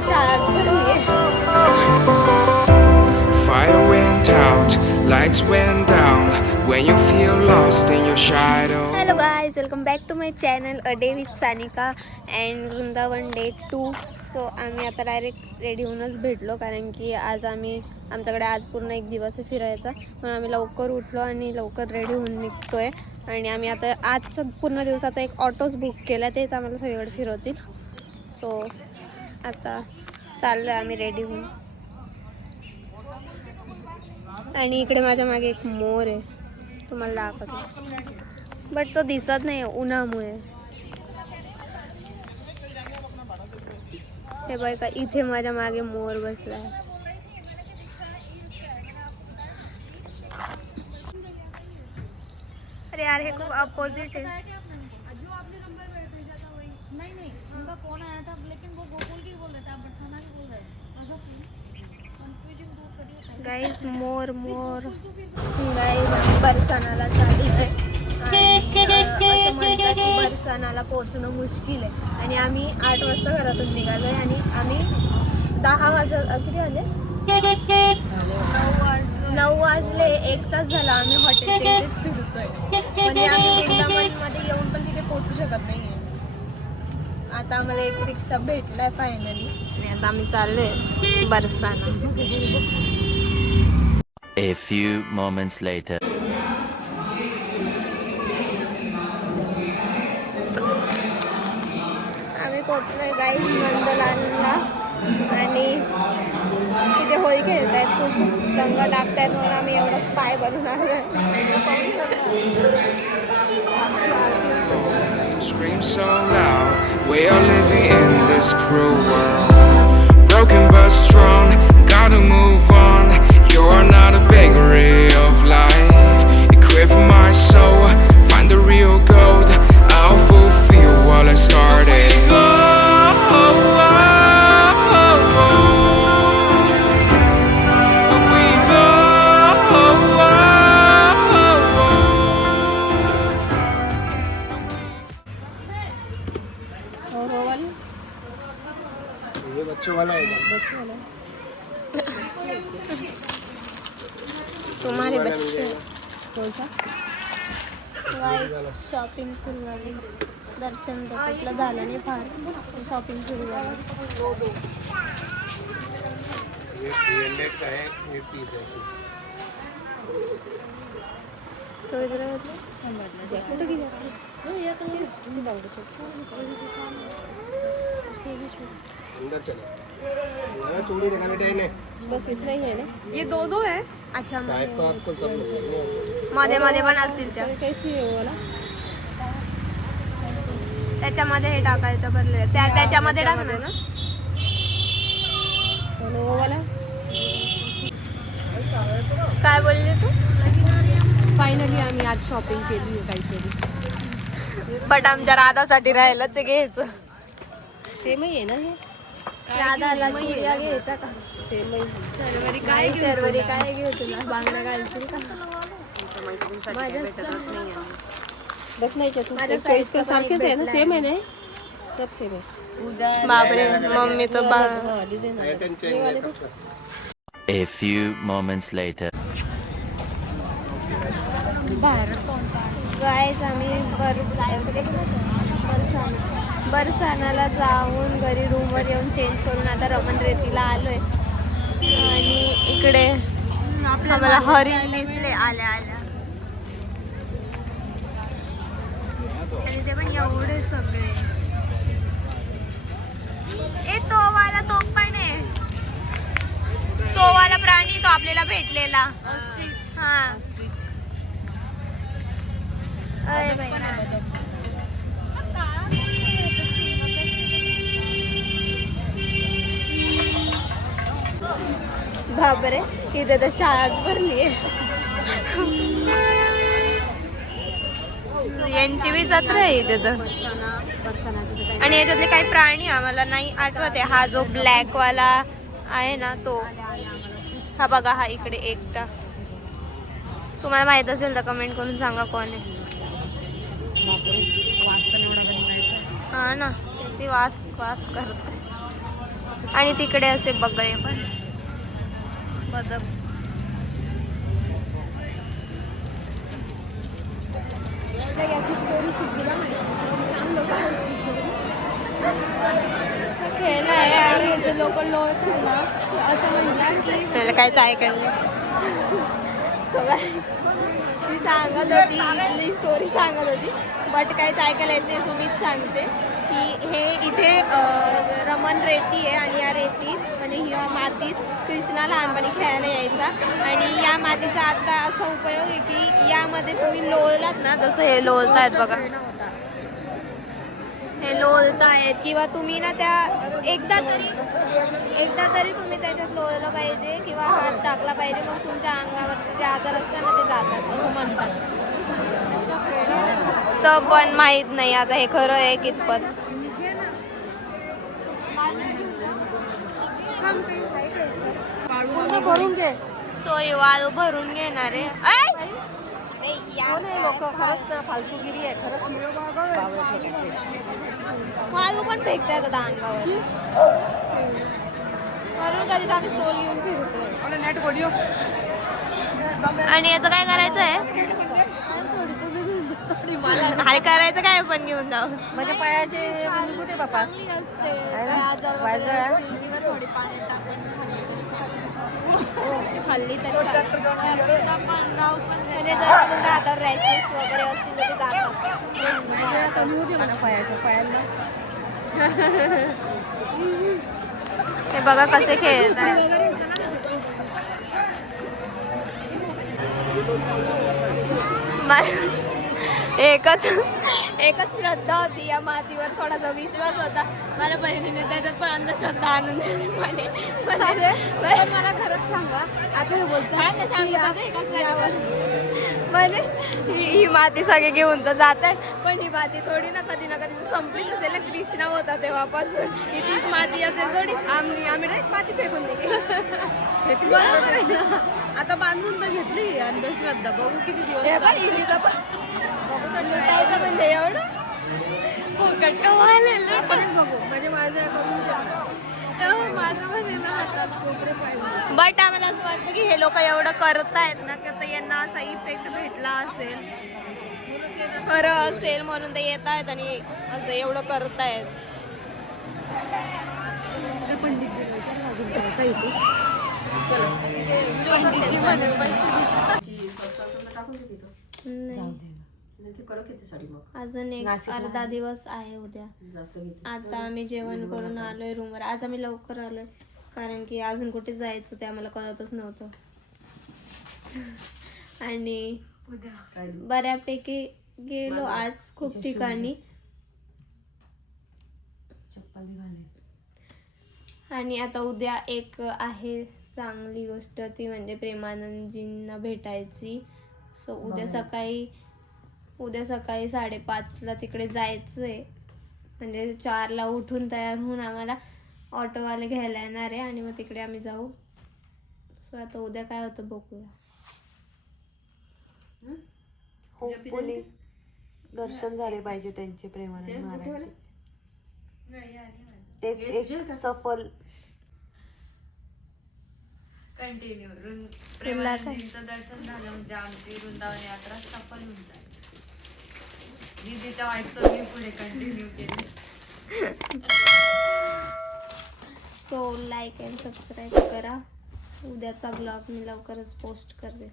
तर शाळाच भरली आहे. Fire went out, lights went down. When you feel lost in your shadow. Hello guys, welcome back to my channel a day with Sanika and Vrindavan day 2. सो आम्ही आता direct ready होऊनच भेटलो, कारण की आज आमच्याकडे आज पूर्ण एक दिवस आहे फिरायचा, म्हणून आम्ही लवकर उठलो आणि लवकर रेडी होऊन निघतोय. आणि आम्ही आता आजचा पूर्ण दिवसाचा एक ऑटोच बुक केला, तेच आम्हाला सगळीकडे फिरवतील. सो आता चाललो आहे आम्ही रेडी होऊन. आणि इकडे माझ्या मागे एक मोर आहे, तुम्हाला दाखवतो, बट तो दिसत नाही उन्हामुळे. हे बघा, इथे माझ्या मागे मोर बसलाय. अरे यार, हे खूप अपोजिट आहे. गाईज, मोर गाईज, आम्ही बरसानाला चाललोय आणि असं म्हणतात की बरसानाला पोहोचणं मुश्किल आहे. आणि आम्ही 8 वाजता घरातून निघालोय आणि आम्ही 10 किती वाजले? 9 वाजले. 1 तास झाला आम्ही हॉटेलच्या इथेच फिरतोय. म्हणजे आम्ही वृंदावनमध्ये येऊन पण तिथे पोहोचू शकत नाही. आता आम्हाला एक रिक्षा भेटलाय फायनली आणि आता आम्ही चाललोय Barsana. A few moments later. आम्ही पोचलोय गाईज नंदलालला आणि तिथे होळी खेळत आहेत, खूप रंग टाकतायत, म्हणून आम्ही एवढाच पाय भरून आलोय. Scream so loud. We are living in this cruel world. Broken but strong. Gotta move on. You're not a bakery of life. Equip my soul. Find the real gold. I'll fulfill what I started. तुम्हारे बच्चे shopping सुरू झाली. दर्शन तर कुठलं झालं नाही, फार shopping सुरू झाली. बस इतना ही है ना, ये दो है. अच्छा, मध्ये पण असतील त्या. त्याच्यामध्ये हे टाकायचं भरले, त्याच्यामध्ये टाकणार ना. काय बोलले तू? फायनली आम्ही आज शॉपिंग केली आहे काहीतरी, बट आमच्या राधासाठी राहिलंच घ्यायचं. सेमही आहे ना हे. राधाला चुडिया घ्यायचा का? सेमही. शर्वरी काय घ्यायचं ना, बांगड्या घालशील का? बस नाही, माझ्या चॉईस का सारखेच आहे ना, सेम आहे ना, सब सेम आहे. बापरे, मम्मी तो A few moments later. Guys, आम्ही बरसानाला जाऊन घरी रूमवर येऊन चेंज करून आता रमण रेतीला आलोय. आणि इकडे आम्हाला हरिण दिसले आल्या आणि ते पण एवढे सगळे. तो पण आहे, तो वाला प्राणी, तो आपल्याला भेटलेला. हा, बापरे, इथे तर शाळाच भरली आहे. यांची बी जत्रा आहे इथे तर. आणि याच्यातले काही प्राणी आम्हाला नाही आठवत आहे. हा जो ब्लॅक वाला आहे ना तो, हा बघा, हा इकडे एकटा. तुम्हाला माहित असेल तर कमेंट करून सांगा कोण आहे. हा ना, ती वास करते. आणि तिकडे असे बगळे पण बदक. खेळणं आहे आणि जे लोक लोळतात ना असं म्हणतात की त्याला काहीच ऐकायला सगळं ती सांगत होती इथली स्टोरी सांगत होती बट काहीच ऐकायला येत नाही. सुमित सांगते की हे इथे रमण रेती आहे आणि या रेतीत म्हणजे ह्या मातीत कृष्णा लहानपणी खेळायला यायचा आणि या मातीचा आता असा उपयोग आहे की यामध्ये तुम्ही लोळलात ना जसं हे लोळतायत बघा हे लोळतायत किंवा तुम्ही ना त्या एकदा तरी तुम्ही त्याच्यात लोळलं पाहिजे किंवा हात टाकला पाहिजे मग तुमच्या अंगावरचे जे आजार असतात ना ते जातात असं म्हणतात. तर पण माहित नाही आता हे खरं आहे कितपत. भरून घे. सोय वाळू भरून घेणार आहे. लोक खरंच ना फालतूगिरी आहे खरंच. वाळू पण फेकतायत आता अंगावर म्हणून कधी आम्ही सोल येऊन फिरतोय. आणि याचं काय करायचं आहे अरे करायचं काय पण घेऊन जाऊ म्हणजे पायाचे निघू दे बापा. चांगली असते काय आजार वगैरे असतील किंवा थोडी पाण्यात टाकून खाल्ली तरी म्हणजे जर तुमच्या हातावर रॅशेस वगैरे असतील तर ते जातात. कमी होते म्हणा पायाच्या पायाला. हे बघा कसे खेळतात. एकच श्रद्धा होती या मातीवर थोडासा विश्वास होता मला बहिणीने त्याच्यात पण अंधश्रद्धा आणून दिली मला खरंच सांगा आता म्हणे ही माती सगळे घेऊन तर जात आहेत पण ही माती थोडी ना कधी संपलीच असेल ना. कृष्णा होता तेव्हापासून ही तीच माती असेल थोडी आम्ही ना एक माती फेकून दिली. आता बांधून तर घेतली अंधश्रद्धा बघू किती दिवस म्हणजे एवढं फोकट कमालेलं बघू म्हणजे माझ्या बट आम्हाला असं वाटतं की हे लोक एवढं करतायत ना की आता यांना असा इफेक्ट भेटला असेल खरं असेल म्हणून ते येत आहेत आणि असं एवढं करतायत. अजून एक अर्धा दिवस आहे उद्या. आता आम्ही जेवण करून आलोय रूमवर. आज आम्ही लवकर आलोय कारण की अजून कुठे जायचं ते आम्हाला कळतच नव्हतं आणि बऱ्यापैकी गेलो आज खूप ठिकाणी आणि आता उद्या एक आहे चांगली गोष्ट ती म्हणजे प्रेमानंदजींना भेटायची. सो उद्या सकाळी 5:30ला तिकडे जायचंय म्हणजे 4ला उठून तयार होऊन आम्हाला ऑटोवाले घ्यायला येणार आहे आणि मग तिकडे आम्ही जाऊ. सो आता उद्या काय होतं बघूया. होपफुली दर्शन झाले पाहिजे त्यांचे प्रेमानंद महाराज. तेच एक सफल कंटिन्यू प्रेमानंदजींचं दर्शन झालं म्हणजे आमची वृंदावन यात्रा सफल होऊन जाईल. दीदीच्या वाटचं मी पुढे कंटिन्यू केली. सो लाईक अँड सबस्क्राईब करा. उद्याचा ब्लॉग मी लवकरच पोस्ट करते.